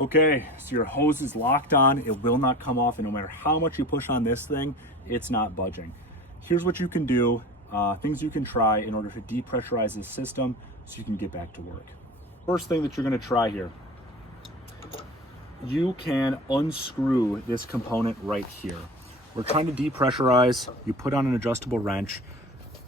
Okay, so your hose is locked on, it will not come off, and no matter how much you push on this thing, it's not budging. Here's what you can do, things you can try in order to depressurize this system so you can get back to work. First thing that you're gonna try here, you can unscrew this component right here. We're trying to depressurize, you put on an adjustable wrench,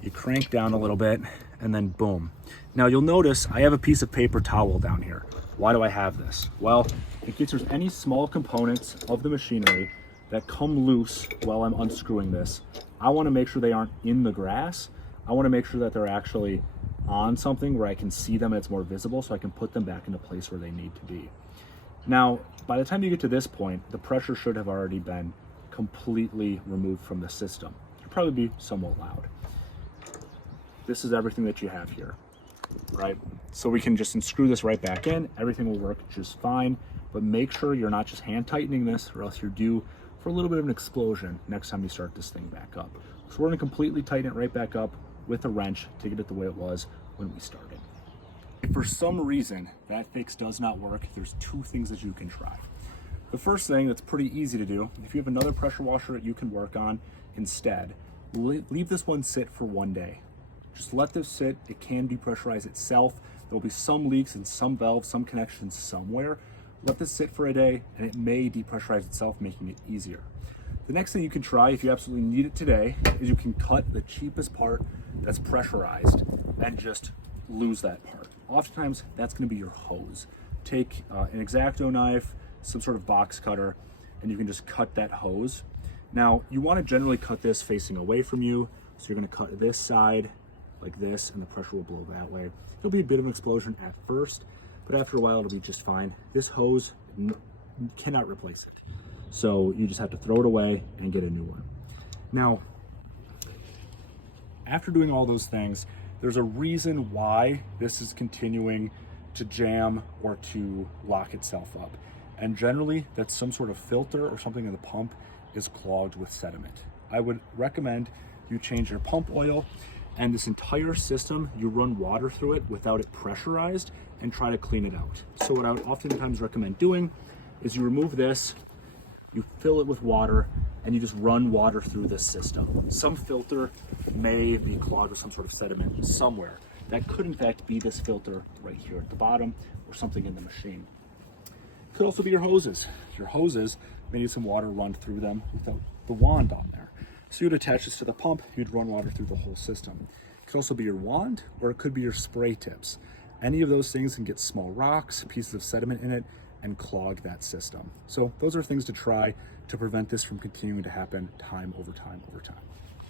you crank down a little bit, and then boom. Now you'll notice I have a piece of paper towel down here. Why do I have this? Well, in case there's any small components of the machinery that come loose while I'm unscrewing this, I wanna make sure they aren't in the grass. I wanna make sure that they're actually on something where I can see them and it's more visible so I can put them back into place where they need to be. Now, by the time you get to this point, the pressure should have already been completely removed from the system. It'll probably be somewhat loud. This is everything that you have here, right? So we can just unscrew this right back in. Everything will work just fine, but make sure you're not just hand tightening this or else you're due for a little bit of an explosion next time you start this thing back up. So we're gonna completely tighten it right back up with a wrench to get it the way it was when we started. If for some reason that fix does not work, there's two things that you can try. The first thing that's pretty easy to do, if you have another pressure washer that you can work on instead, leave this one sit for 1 day. Just let this sit, it can depressurize itself. There'll be some leaks in some valves, some connections somewhere. Let this sit for a day and it may depressurize itself, making it easier. The next thing you can try, if you absolutely need it today, is you can cut the cheapest part that's pressurized and just lose that part. Oftentimes, that's gonna be your hose. Take an X-Acto knife, some sort of box cutter, and you can just cut that hose. Now, you wanna generally cut this facing away from you, so you're gonna cut this side like this, and the pressure will blow that way. It'll be a bit of an explosion at first, but after a while, it'll be just fine. This hose cannot replace it. So you just have to throw it away and get a new one. Now, after doing all those things, there's a reason why this is continuing to jam or to lock itself up. And generally, that's some sort of filter or something in the pump is clogged with sediment. I would recommend you change your pump oil, and this entire system, you run water through it without it pressurized and try to clean it out. So what I would oftentimes recommend doing is you remove this, you fill it with water, and you just run water through this system. Some filter may be clogged with some sort of sediment somewhere. That could in fact be this filter right here at the bottom or something in the machine. It could also be your hoses. Your hoses may need some water run through them without the wand on there. So you'd attach this to the pump, you'd run water through the whole system. It could also be your wand, or it could be your spray tips. Any of those things can get small rocks, pieces of sediment in it, and clog that system. So those are things to try to prevent this from continuing to happen time over time over time.